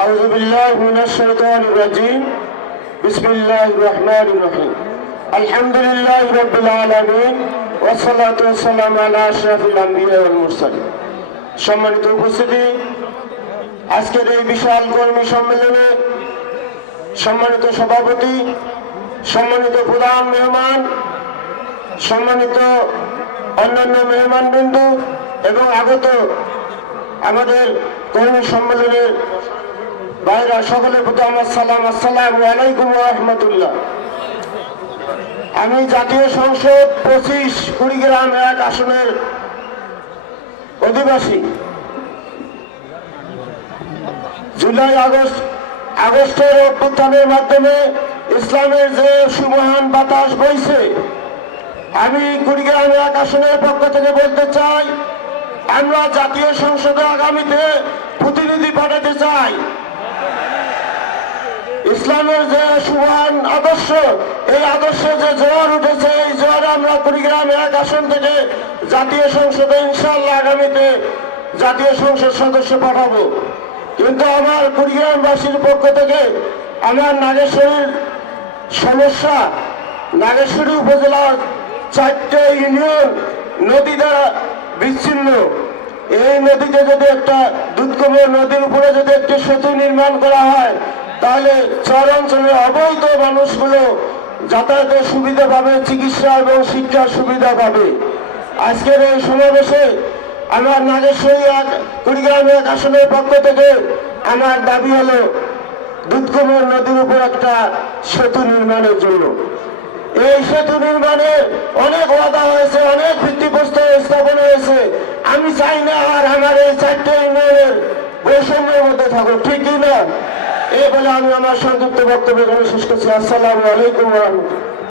أعوذ بالله من الشيطان الرجيم بسم الله الرحمن الرحيم الحمد لله رب العالمين والصلاة والسلام على أشرف الأنبياء والمرسلين সম্মানিত উপস্থিতি আজকের এই বিশাল কর্মী সম্মেলনে সম্মানিত সভাপতি সম্মানিত প্রধান মেহমান সম্মানিত অন্যান্য মেহমানবৃন্দু এবং আগত আমাদের কর্মী সম্মেলনের বাইরা সকলের প্রতি আমার সালাম। আসসালাম আলাইকুম রহমতুল্লাহ। আমি জাতীয় সংসদ পঁচিশ কুড়িগ্রাম এক আসনের অধিবাসী। জুলাই আগস্ট, আগস্টের অভ্যুত্থানের মাধ্যমে ইসলামের যে সুমহান বাতাস বইছে, আমি কুড়িগ্রাম এক আসনের পক্ষ থেকে বলতে চাই, আমরা জাতীয় সংসদে আগামীতে প্রতিনিধি পাঠাতে চাই। ইসলামের যে সুহান আদর্শ, এই আদর্শে যে জোয়ার উঠেছে, এই জোয়ারে আমরা কুড়িগ্রাম এক আসন থেকে জাতীয় সংসদে ইনশাল্লাহ আগামীতে জাতীয় সংসদ সদস্য পাঠাবো। কিন্তু আমার কুড়িগ্রামবাসীর পক্ষ থেকে আমার নাগেশ্বরীর সমস্যা, নাগেশ্বরী উপজেলার চারটে ইউনিয়ন নদী দ্বারা বিচ্ছিন্ন। এই নদীতে যদি একটা দুধকুমর নদীর উপরে যদি একটি সেতু নির্মাণ করা হয় তাহলে অঞ্চলের অবৈধ মানুষগুলো যাতায়াতের সুবিধা পাবে, চিকিৎসা এবং শিক্ষার সুবিধা পাবে। আজকের এই সমাবেশে আমার নাগেশ্বরী এক, কুড়িগ্রাম এক আসনের পক্ষ থেকে আমার দাবি হলো, দুধকুমর নদীর উপর একটা সেতু নির্মাণের জন্য। এই সেতু নির্মাণে অনেক ওয়াদা হয়েছে, অনেক ভিত্তিপ্রস্তর স্থাপন হয়েছে। আমি চাই না আর আমার এই চারটে ইউনিয়নের বৈষম্যের মধ্যে থাকুক, ঠিক না? এই বলে আমি আমার সংক্ষিপ্ত বক্তব্য এখানে শেষ করছি আসসালামু আলাইকুম রহমতুল্লাহ